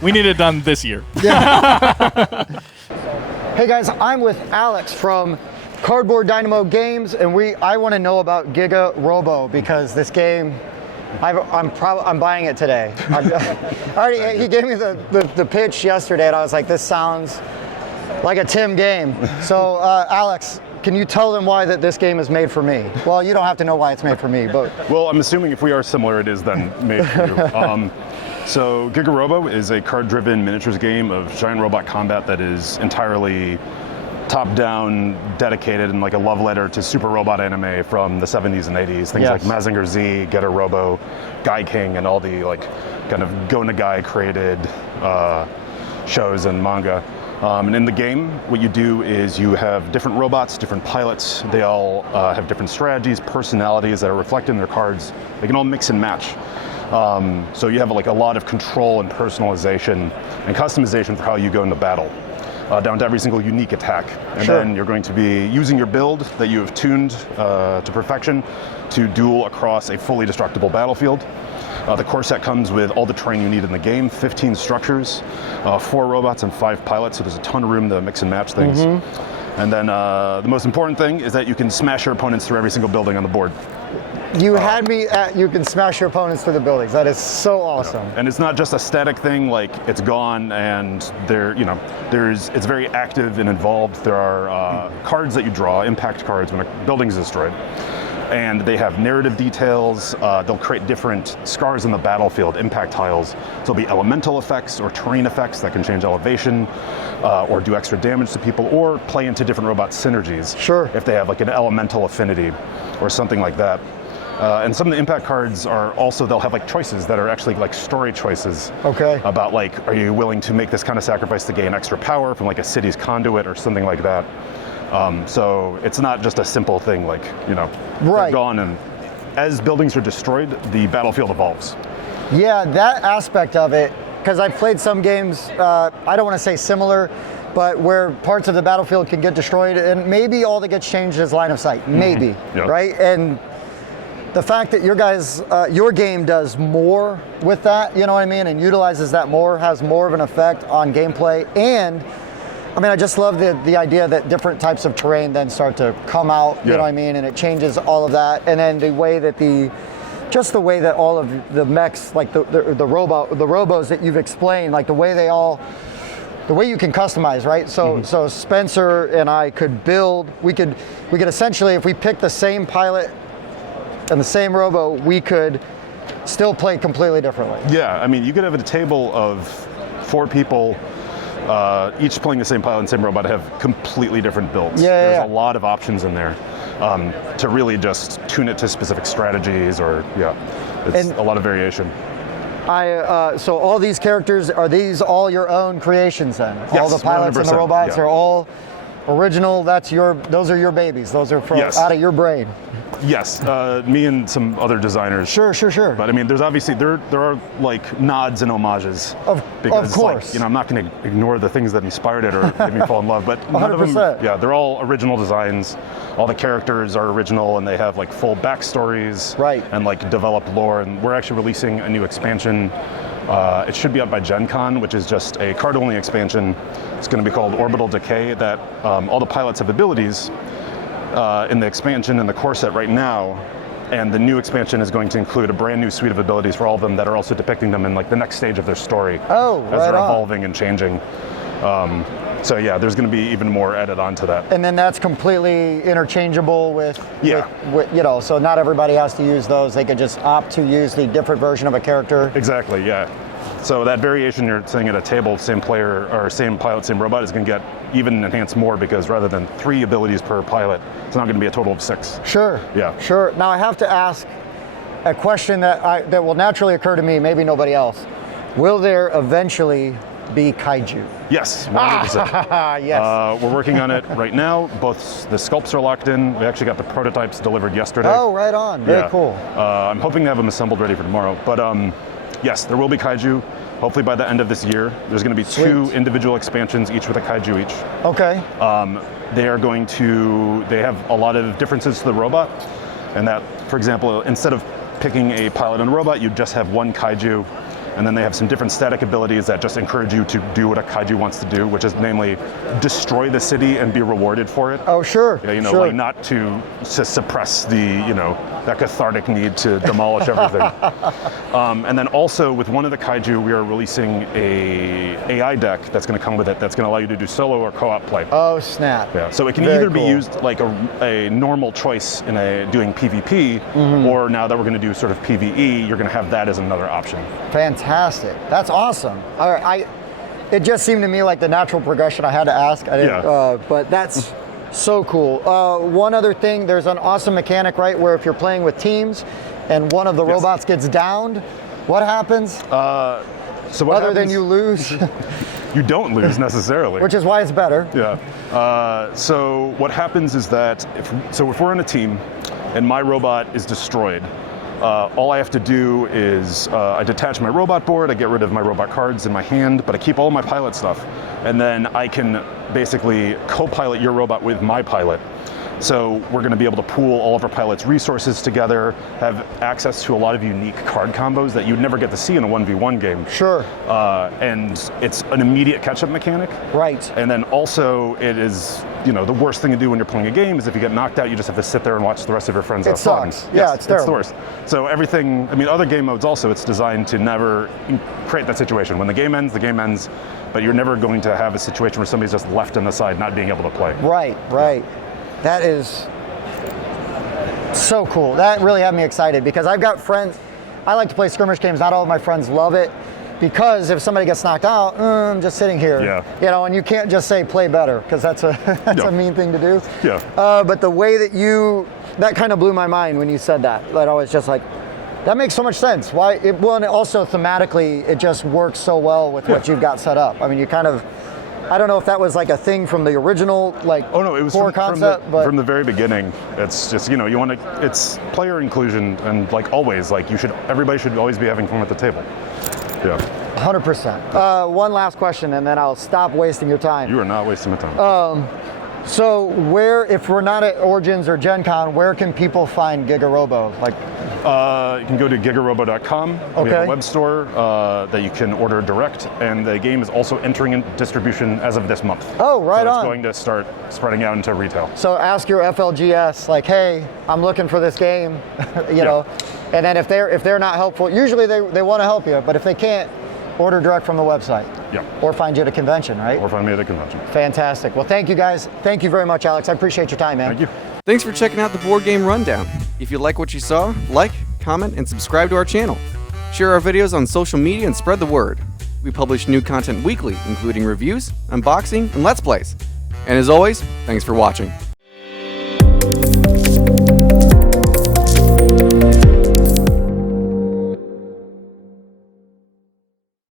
We need it done this year. Yeah. Hey guys, I'm with Alex from Cardboard Dynamo Games, and I want to know about Giga-Robo because this game, I'm buying it today. He gave me the pitch yesterday, and I was like, this sounds like a Tim game. So Alex, can you tell them why that this game is made for me? Well, you don't have to know why it's made for me, but well, I'm assuming if we are similar, it is then made for you. So Giga-Robo is a card-driven miniatures game of giant robot combat that is entirely top-down, dedicated, and like a love letter to super robot anime from the 70s and 80s. Things like Mazinger Z, Giga-Robo, Guy King, and all the like kind of Go Nagai created shows and manga. And in the game, what you do is you have different robots, different pilots. They all have different strategies, personalities that are reflected in their cards. They can all mix and match. So you have like a lot of control and personalization and customization for how you go into battle, down to every single unique attack. And then you're going to be using your build that you have tuned to perfection to duel across a fully destructible battlefield. The core set comes with all the terrain you need in the game, 15 structures, 4 robots and 5 pilots, so there's a ton of room to mix and match things. And then the most important thing is that you can smash your opponents through every single building on the board. You had me at you can smash your opponents through the buildings. That is so awesome. And it's not just a static thing, like it's gone and it's very active and involved. There are cards that you draw, impact cards when a building is destroyed. And they have narrative details. They'll create different scars in the battlefield, impact tiles. So there'll be elemental effects or terrain effects that can change elevation or do extra damage to people or play into different robot synergies. Sure. If they have like an elemental affinity or something like that. And some of the impact cards are also, they'll have like choices that are actually like story choices. Okay. About like, are you willing to make this kind of sacrifice to gain extra power from like a city's conduit or something like that? So it's not just a simple thing like, they're gone, and as buildings are destroyed, the battlefield evolves. Yeah, that aspect of it, because I've played some games, I don't want to say similar, but where parts of the battlefield can get destroyed, and maybe all that gets changed is line of sight, maybe, right? And the fact that your game does more with that, you know what I mean, and utilizes that more, has more of an effect on gameplay. And I mean, I just love the idea that different types of terrain then start to come out, you know what I mean, and it changes all of that. And then the way that the way that all of the mechs, like the robos that you've explained, like the way you can customize, right? So so Spencer and I could build, we could essentially, if we pick the same pilot and the same robo, we could still play completely differently. Yeah, I mean, you could have a table of 4 people, each playing the same pilot and same robot, have completely different builds. There's a lot of options in there to really just tune it to specific strategies, or it's a lot of variation. So all these characters, are these all your own creations then? Yes, all the pilots and the robots are all original. Those are your babies. Those are from out of your brain. Yes, me and some other designers. Sure. But I mean, there's obviously there are like nods and homages. Of course. Like, I'm not going to ignore the things that inspired it or made me fall in love. But none 100%. of them. They're all original designs. All the characters are original, and they have like full backstories. Right. And like developed lore. And we're actually releasing a new expansion. It should be out by Gen Con, which is just a card-only expansion. It's going to be called Orbital Decay. That all the pilots have abilities. In the expansion and the core set right now, and the new expansion is going to include a brand new suite of abilities for all of them that are also depicting them in like the next stage of their story as they're evolving and changing. So there's going to be even more added onto that. And then that's completely interchangeable with so not everybody has to use those. They could just opt to use the different version of a character. Exactly, So that variation you're saying at a table, same player or same pilot, same robot, is going to get even enhanced more, because rather than 3 abilities per pilot, it's not going to be a total of 6. Sure. Sure. Now I have to ask a question that will naturally occur to me, maybe nobody else. Will there eventually be kaiju? Yes, 100%. Yes. We're working on it right now. Both the sculpts are locked in. We actually got the prototypes delivered yesterday. Oh, right on. Very cool. I'm hoping to have them assembled ready for tomorrow. But yes, there will be kaiju. Hopefully by the end of this year. There's going to be 2 individual expansions, each with a kaiju each. Okay. They have a lot of differences to the robot. And that, for example, instead of picking a pilot and a robot, you just have one kaiju. And then they have some different static abilities that just encourage you to do what a kaiju wants to do, which is namely destroy the city and be rewarded for it. Oh, sure. Yeah, sure. like not to suppress the, that cathartic need to demolish everything. And then also with one of the kaiju, we are releasing a AI deck that's going to come with it that's going to allow you to do solo or co-op play. Oh, snap. Yeah. So it can Very either be cool. used like a normal choice in doing PvP, or now that we're going to do sort of PvE, you're going to have that as another option. Fantastic. That's awesome. All right, it just seemed to me like the natural progression I had to ask. I didn't, but that's so cool. One other thing, there's an awesome mechanic, right, where if you're playing with teams and one of the robots gets downed, what happens? So what Other happens, than you lose? You don't lose necessarily. Which is why it's better. Yeah. So what happens is that if we're on a team and my robot is destroyed, all I have to do is I detach my robot board, I get rid of my robot cards in my hand, but I keep all my pilot stuff. And then I can basically co-pilot your robot with my pilot. So we're going to be able to pool all of our pilots' resources together, have access to a lot of unique card combos that you'd never get to see in a 1v1 game. Sure. And it's an immediate catch-up mechanic. Right. And then also it is, the worst thing to do when you're playing a game is if you get knocked out, you just have to sit there and watch the rest of your friends have fun. It sucks. Yeah, it's terrible. It's the worst. So everything, other game modes also, it's designed to never create that situation. When the game ends, but you're never going to have a situation where somebody's just left on the side not being able to play. Right. Yeah. That is so cool. That really had me excited because I've got friends. I like to play skirmish games. Not all of my friends love it because if somebody gets knocked out, I'm just sitting here. Yeah. And you can't just say play better because that's a mean thing to do. Yeah. But the way that that kind of blew my mind when you said that. That I was just like, that makes so much sense. Why? And also thematically, it just works so well with what you've got set up. You kind of. I don't know if that was like a thing from the original, it was core concept, but from the very beginning. It's just you want to. It's player inclusion, and always, everybody should always be having fun at the table. Yeah. 100%. One last question, and then I'll stop wasting your time. You are not wasting my time. So if we're not at Origins or Gen Con, where can people find Giga-Robo? You can go to Giga-Robo.com. We have a web store that you can order direct, and the game is also entering in distribution as of this month. Oh, right on. It's going to start spreading out into retail. So ask your FLGS, hey, I'm looking for this game, know, and then if they're not helpful, usually they want to help you, but if they can't, order direct from the website. Yeah. Or find you at a convention, right? Or find me at a convention. Fantastic. Well, thank you guys. Thank you very much, Alex. I appreciate your time, man. Thank you. Thanks for checking out the Board Game Rundown. If you like what you saw, like, comment, and subscribe to our channel. Share our videos on social media and spread the word. We publish new content weekly, including reviews, unboxing, and Let's Plays. And as always, thanks for watching.